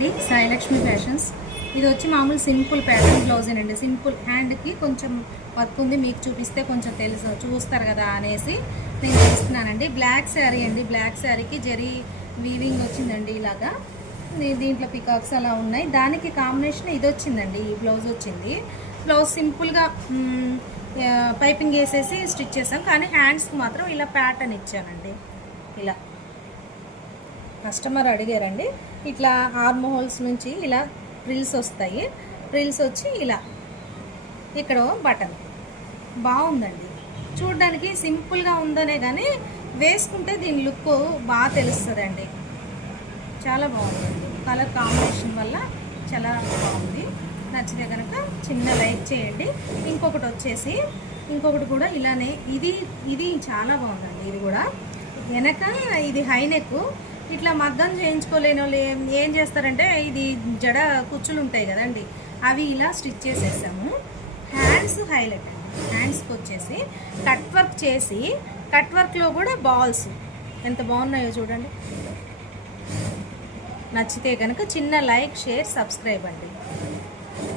అండి సాయిలక్ష్మి ఫ్యాషన్స్. ఇది వచ్చి మామూలు సింపుల్ ప్యాటర్న్ బ్లౌజేనండి. సింపుల్ హ్యాండ్కి కొంచెం వర్క్ ఉంది, మీకు చూపిస్తే కొంచెం తెలుసు చూస్తారు కదా అనేసి నేను చేస్తున్నానండి. బ్లాక్ శారీ అండి. బ్లాక్ శారీకి జరీ వీవింగ్ వచ్చిందండి ఇలాగా. దీంట్లో పికాక్స్ అలా ఉన్నాయి. దానికి కాంబినేషన్ ఇది వచ్చిందండి, ఈ బ్లౌజ్ వచ్చింది. బ్లౌజ్ సింపుల్గా పైపింగ్ వేసేసి స్టిచ్ చేసాం, కానీ హ్యాండ్స్కి మాత్రం ఇలా ప్యాటర్న్ ఇచ్చానండి. ఇలా కస్టమర్ అడిగారండి. ఇట్లా ఆర్మ్ హోల్స్ నుంచి ఇలా ప్రిల్స్ వస్తాయి. ప్రిల్స్ వచ్చి ఇలా ఇక్కడ బటన్ బాగుందండి. చూడడానికి సింపుల్గా ఉందనే కానీ వేసుకుంటే దీని లుక్ బాగా తెలుస్తుందండి. చాలా బాగుందండి. కలర్ కాంబినేషన్ వల్ల చాలా బాగుంది. నచ్చితే కనుక చిన్న లైక్ చేయండి. ఇంకొకటి కూడా ఇలానే ఇది చాలా బాగుందండి. ఇది కూడా వెనక ఇది హై నెక్. ఇట్లా మగ్గం చేయించుకోలేని వాళ్ళు ఏం చేస్తారంటే, ఇది జడ కుచ్చులు ఉంటాయి కదండి, అవి ఇలా స్టిచ్ చేసేసాము. హ్యాండ్స్ హైలైట్ అండి. హ్యాండ్స్కి వచ్చేసి కట్ వర్క్ చేసి, కట్ వర్క్లో కూడా బాల్స్ ఎంత బాగున్నాయో చూడండి. నచ్చితే కనుక చిన్న లైక్, షేర్, సబ్స్క్రైబ్ అండి.